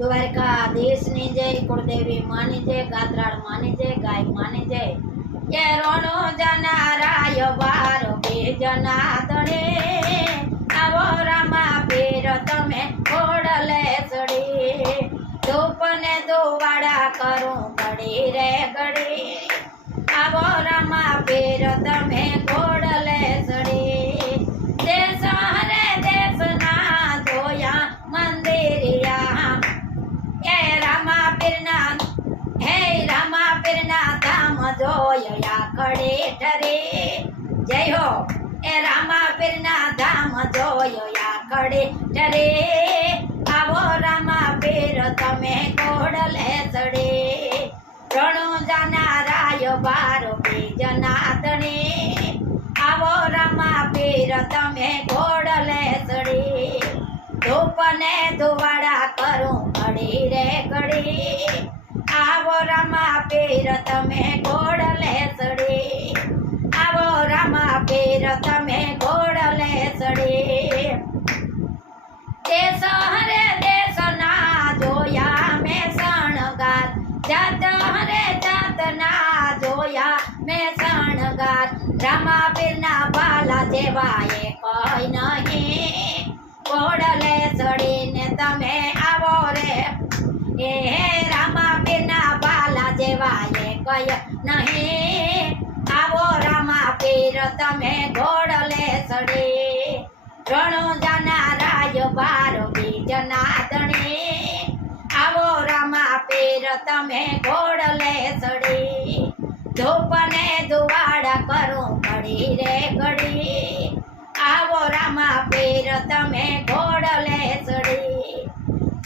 દ્વારકાધીશની જય, કુળદેવી માની જય, ગાત્રાળ માની જય, ગાય માની જય. એ રોણો જનારાય વાર બેજના તળે, આવો રામા પીર તમે ઘોડલે ચડી. ધૂપ ને ધુવાડા કરું ઘડી રે ઘડી, આવો રામા પીર તમે ઘોડલે ચડી. દેશ હરે દેશના જોયા મંદિરિયા, એ રામા પીરના હે રામા પીરના ધામ જોયા ખડે ઠરે. જય હો એ રામા પીરના ધામ જોયા ખડે ઠરે, આવો રામા પીર તમે ઘોડલે ચડે. રણો જાનારાય બાર બીજના તણે, આવો રામા પીર તમે ઘોડલે ચડે. ધૂપ ને ધુવાડા કરું ઘડી રે ઘડી, આવો રામા પીર તમે ઘોડલે ચડે. આવો રામા પીર તમે ઘોડલે ચડે. દેશ હરે દેશના જોયા મેં શણગાર, જાત હરે જાતના જોયા મેં શણગાર. રામા પીરના બાલા જેવા એ કઈ નહીં, ઘોડલે ચડીને તમે આવો રે. એ રામા પીરના બાલા જેવા એ કઈ નહીં, આવો રામા પીર તમે ઘોડલે ચડે. રણો જાનારાય બાર બીજના તણે, આવો રામા પીર તમે ઘોડલે ચડે. ધૂપ ને ધુવાડા કરું ઘડી રે ઘડી, આવો રામા પીર તમે ઘોડલે ચડે.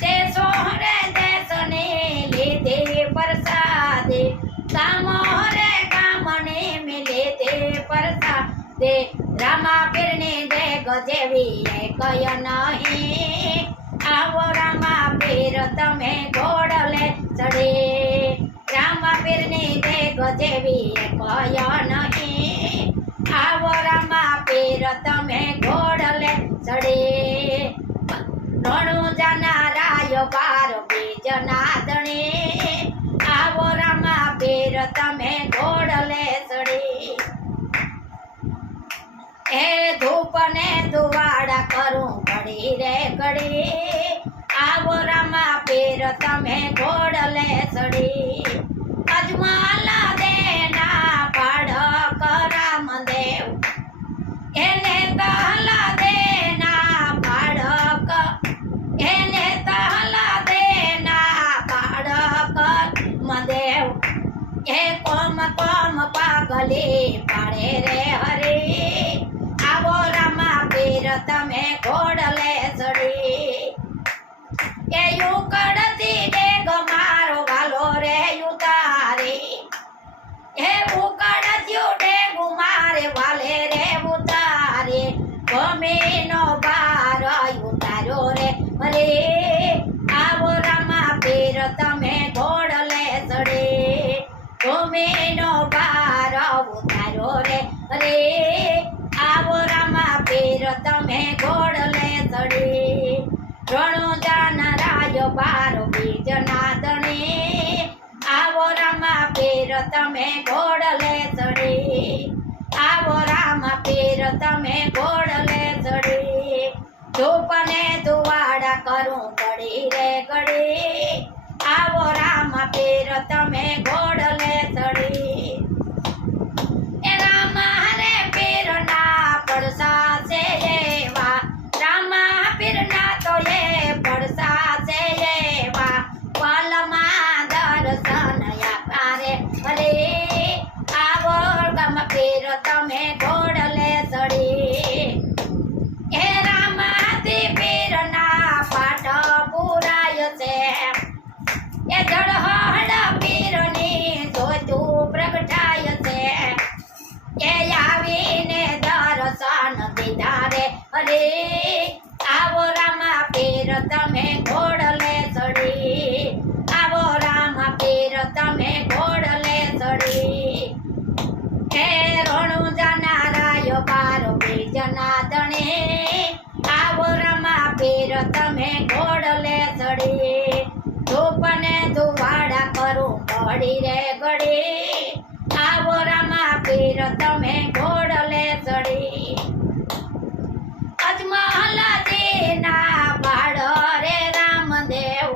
દેશો હરે દેશને લીધે પ્રસાદે, કામો હરે કામને મિલે પ્રસાદે. રામા પીરની દેગ જેવી એ કય નહીં, આવો રામા પીર તમે ઘોડલે ચડે. રામા પીરની દેગ જેવી એ કય નહીં, આવો રામા પીર તમે ઘોડલે ચડે. રણો જાનારાય બાર બીજના તણે, આવો રામા પીર તમે ઘોડલે ચડે. એ ધૂપ ને ધુવાડા કરું ઘડી રે ઘડી, આવો રામા પીર તમે ઘોડલે ચડે. અજમાલા દેના પાડક રામદેવ, એને તહલા દેના પાડક, એને તહલા દેના પાડક મદેવ. એ કોમ કોમ પાગલી પાડે રે હરે, આવો રામા પીર તમે ઘોડલે ચડી. એ ઉકળતી ડેગ મારો વાલો રે ઉતારે, એ ઉકળત્યું ડેગ મારે વાલે રે ઉતારે. ગમીનો બાર ઉતાર્યો રે હરે, આવો રામા પીર તમે ઘોડલે ચડે. ગમીનો બાર ઉતાર્યો રે હરે, આવો રામા પીર તમે ઘોડલે ચડે. રણો જાનારાય બાર બીજના તણે, આવો રામા પીર તમે ઘોડલે ચડે. આવો રામા પીર તમે ઘોડલે ચડે. ધૂપ ને ધુવાડા કરું ઘડી રે ઘડી, આવો રામા પીર તમે ઘોડલે ચડે. એ રામા હરે પીરના પડસા છે એવા, રામા પીરના તો એ પડસા છે એવા. પાલમાં દર્શન આપારે હરે, આવો રામા પીર તમે ઘોડલે ચડે. એ રામાથી પીરના પાઠ પુરાય છે, એ જળહળ પીરની જોતું પ્રગટાય છે. એ આવીને દર્શન દીધા રે હરે, આવો રામા પીર તમે ઘોડલે ચડી. આવો રામા પીર તમે ઘોડલે ચડી. હે રણો જાનારાય બાર બીજના તણે, આવો રામા પીર તમે ઘોડલે ચડી. ધૂપને ધુવાડા કરું ઘડી રે ઘડી આવો રામા પીર તમે ઘોડલે ચડી અજમલજીના બાળ રે રામદેવ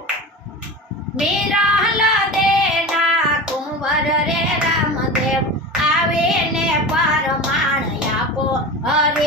મીરાલ દેના કુંવર રે રામદેવ આવીને પરમાણ આપો હર